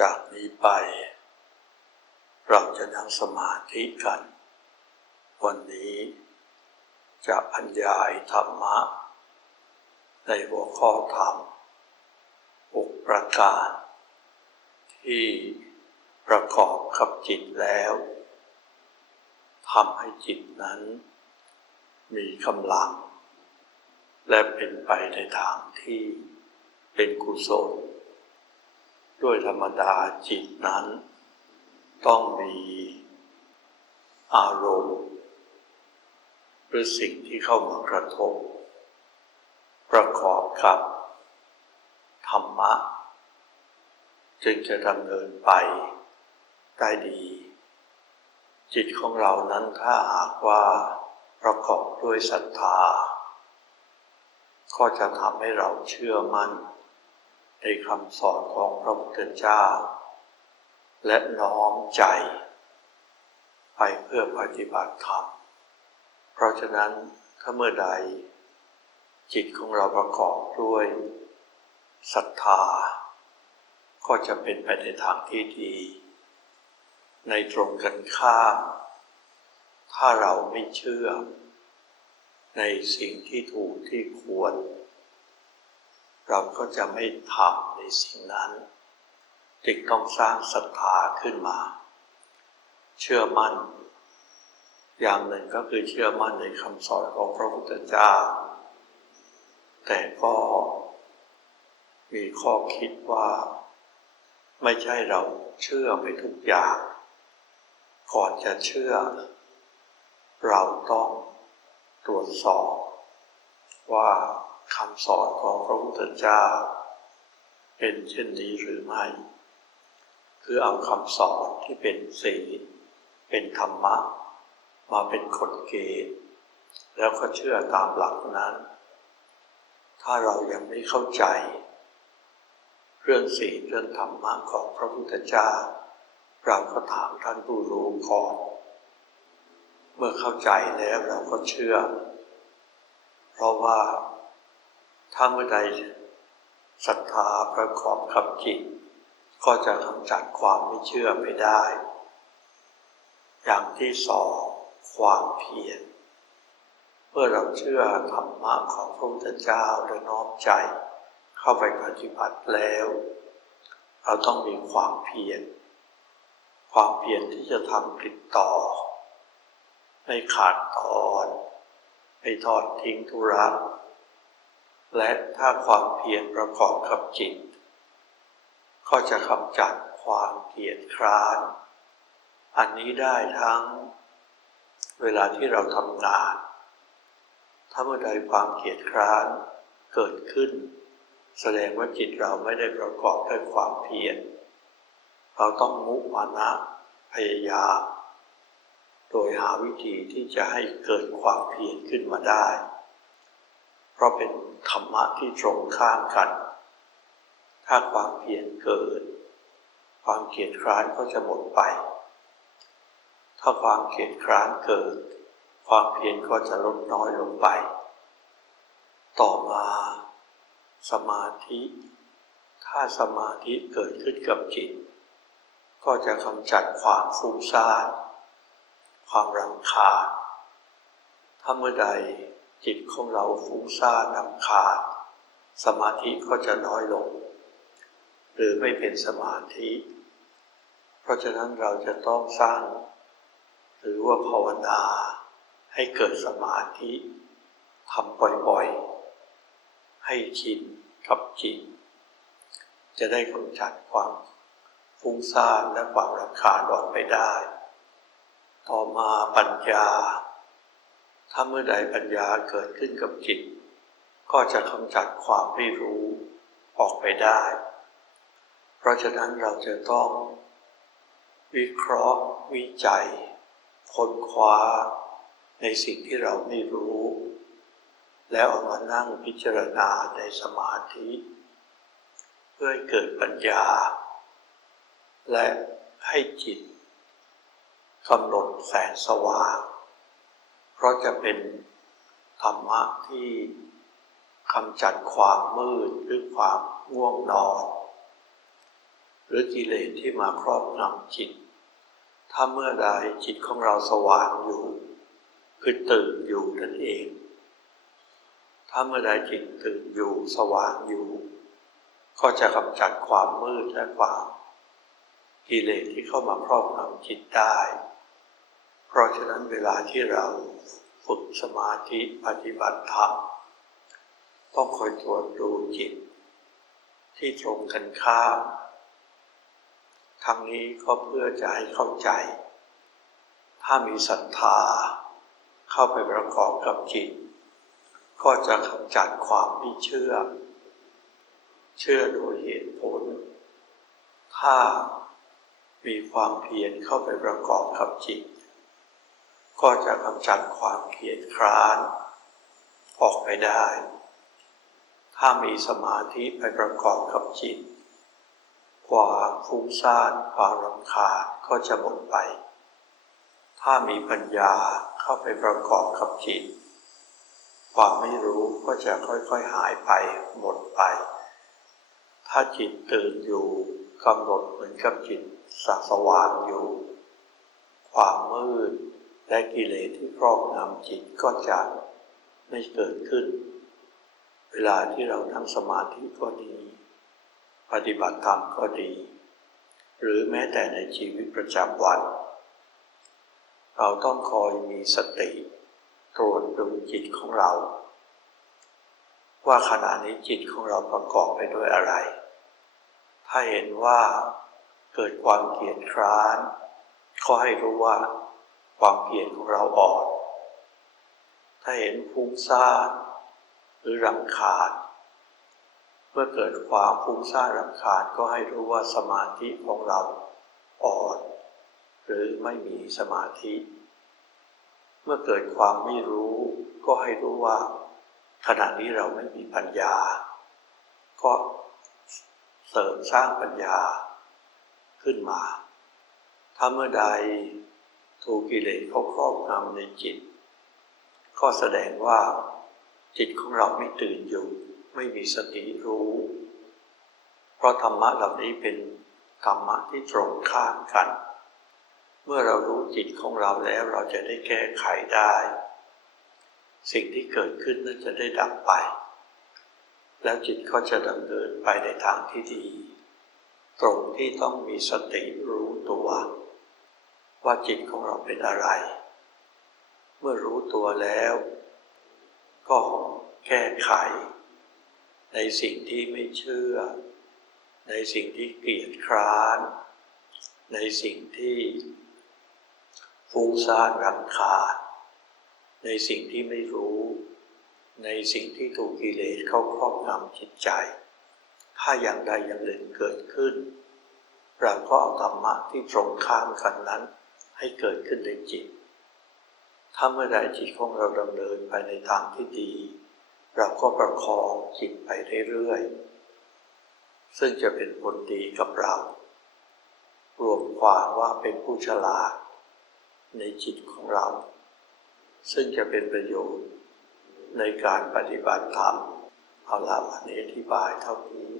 จากนี้ไป เราจะนั่งสมาธิกัน วันนี้จะบรรยายธรรมะ ในหัวข้อธรรมหกประการ ที่ประกอบกับจิตแล้วทำให้จิตนั้น มีกำลัง และเป็นไปในทางที่เป็นกุศล ด้วยธรรมดาจิตนั้น ต้องมีอารมณ์หรือสิ่งที่เข้ามากระทบ ประกอบกับธรรมะ จึงจะดำเนินไปได้ดี จิตของเรานั้นถ้าหากว่าประกอบด้วยศรัทธา ก็จะทำให้เราเชื่อมั่น ในคำสอนของพระพุทธเจ้า และน้อมใจ ไปเพื่อปฏิบัติธรรม เพราะฉะนั้นถ้าเมื่อใด จิตของเราประกอบด้วยศรัทธา ก็จะเป็นไปในทางที่ดี ในตรงกันข้าม ถ้าเราไม่เชื่อ ในสิ่งที่ถูกที่ควร เราก็จะไม่ทำในสิ่งนั้นจึงต้องสร้างศรัทธาขึ้นมา เชื่อมั่น อย่างหนึ่งก็คือเชื่อมั่นในคำสอนของพระพุทธเจ้า แต่ก็มีข้อคิดว่า ไม่ใช่เราเชื่อไปทุกอย่าง ก่อนจะเชื่อ เราต้องตรวจสอบว่า คำสอนของพระพุทธเจ้า เป็นเช่นนี้หรือไม่ คือเอาคำสอนที่เป็นศีลเป็นธรรมะ มาเป็นกฎเกณฑ์แล้วก็เชื่อตามหลักนั้น ถ้าเรายังไม่เข้าใจ เรื่องศีลเรื่องธรรมะของพระพุทธเจ้า เราก็ถามท่านผู้รู้ก่อนเมื่อเข้าใจแล้วเราก็เชื่อ เพราะว่า ถ้าเมื่อใดศรัทธาประกอบกับจิต ก็จะกำจัดความไม่เชื่อไม่ได้ อย่างที่สองความเพียรเมื่อเราเชื่อธรรมะของพระพุทธเจ้าและน้อมใจ เข้าไปปฏิบัติแล้ว เราต้องมีความเพียรความเพียรที่จะทำติดต่อ ไม่ขาดตอน ไม่ทอดทิ้งธุระ และถ้าความเพียรประกอบกับจิต ก็จะกำจัดความเกียดคร้าน อันนี้ได้ทั้งเวลาที่เราทำงาน ถ้าเมื่อใดความเกียดคร้านเกิดขึ้น แสดงว่าจิตเราไม่ได้ประกอบด้วยความเพียร เราต้องมุมานะพยายาม โดยหาวิธีที่จะให้เกิดความเพียรขึ้นมาได้ เพราะเป็นธรรมะที่ตรงข้ามกัน ถ้าความเพียรเกิด ความเกียดคร้านก็จะหมดไป ถ้าความเกียดคร้านเกิด ความเพียรก็จะลดน้อยลงไป ต่อมาสมาธิ ถ้าสมาธิเกิดขึ้นกับจิต ก็จะกำจัดความฟุ้งซ่าน ความรำคาญถ้าเมื่อใด จิตของเราฟุ้งซ่านรำคาญสมาธิก็จะน้อยลง หรือไม่เป็นสมาธิ เพราะฉะนั้นเราจะต้องสร้าง หรือว่าภาวนาให้เกิดสมาธิทำบ่อยๆ ให้ชินกับจิต จะได้กำจัดความฟุ้งซ่านและความรำคาญออกไปได้ ต่อมาปัญญา ถ้าเมื่อใดปัญญาเกิดขึ้นกับจิต ก็จะกำจัดความไม่รู้ออกไปได้ เพราะฉะนั้นเราจะต้อง วิเคราะห์ วิจัยค้นคว้า ในสิ่งที่เราไม่รู้ แล้วเอามานั่งพิจารณาในสมาธิ เพื่อให้เกิดปัญญา และให้จิตกำหนดแสงสว่าง ราะจะเป็นธรรมะที่กำจัดความมืดหรือความง่วงนอน หรือกิเลสที่มาครอบงำจิต ถ้าเมื่อใดจิตของเราสว่างอยู่ คือตื่นอยู่นั่นเอง ถ้าเมื่อใดจิตตื่นอยู่สว่างอยู่ ก็จะกำจัดความมืดและความกิเลสที่เข้ามาครอบงำจิตได้ เพราะฉะนั้นเวลาที่เราฝึกสมาธิปฏิบัติธรรมต้องคอยตรวจดูจิต ที่ตรงกันข้ามทั้งนี้ก็เพื่อจะให้เข้าใจ ถ้ามีศรัทธาเข้าไปประกอบกับจิต ก็จะกำจัดความไม่เชื่อ เชื่อโดยเหตุผล ถ้ามีความเพียรเข้าไปประกอบกับจิต ก็จะกำจัดความเกียดคร้าน ออกไปได้ ถ้ามีสมาธิไปประกอบกับจิต ความฟุ้งซ่านความรำคาญก็จะหมดไป ถ้ามีปัญญาเข้าไปประกอบกับจิต ความไม่รู้ก็จะค่อยๆหายไปหมดไป ถ้าจิตตื่นอยู่กำหนดเหมือนกับจิตสัสว่างอยู่ ความมืด และกิเลสที่ครอบงำจิตก็จะไม่เกิดขึ้น เวลาที่เรานั่งสมาธิก็ดี ปฏิบัติธรรมก็ดี หรือแม้แต่ในชีวิตประจำวัน เราต้องคอยมีสติ ตรวจดูจิตของเรา ว่าขณะนี้จิตของเราประกอบไปด้วยอะไร ถ้าเห็นว่าเกิดความเกลียดคร้าน ก็ให้รู้ว่า ความเพียรของเราอ่อน ถ้าเห็นฟุ้งซ่านหรือรำคาญ เมื่อเกิดความฟุ้งซ่านรำคาญก็ให้รู้ว่าสมาธิของเราอ่อน หรือไม่มีสมาธิ เมื่อเกิดความไม่รู้ก็ให้รู้ว่า ขณะนี้เราไม่มีปัญญา ก็เสริมสร้างปัญญาขึ้นมา ถ้าเมื่อใด ถูกกิเลสเขาครอบงำในจิต ก็แสดงว่า จิตของเราไม่ตื่นอยู่ ไม่มีสติรู้ เพราะธรรมะเหล่านี้เป็นธรรมะที่ตรงข้ามกัน เมื่อเรารู้จิตของเราแล้วเราจะได้แก้ไขได้ สิ่งที่เกิดขึ้นนั้นจะได้ดับไป แล้วจิตก็จะดำเนินไปในทางที่ดี ตรงที่ต้องมีสติรู้ตัว ว่าจิตของเราเป็นอะไร เมื่อรู้ตัวแล้ว ก็แก้ไข ในสิ่งที่ไม่เชื่อ ในสิ่งที่เกลียดคร้าน ในสิ่งที่ฟุ้งซ่านรำคาญในสิ่งที่ไม่รู้ ในสิ่งที่ถูกกิเลสเข้าครอบงำจิตใจ ถ้าอย่างใดอย่างหนึ่งเกิดขึ้นเราก็เอาธรรมะที่ตรงข้ามกันนั้น ให้เกิดขึ้นในจิต ถ้าเมื่อใดจิตของเราดำเนินไปในทางที่ดี เราก็ประคองจิตไปเรื่อยๆ ซึ่งจะเป็นผลดีกับเรา รวมความว่าเป็นผู้ฉลาด ในจิตของเรา ซึ่งจะเป็นประโยชน์ในการปฏิบัติธรรม เอาละวันนี้อธิบายเท่านี้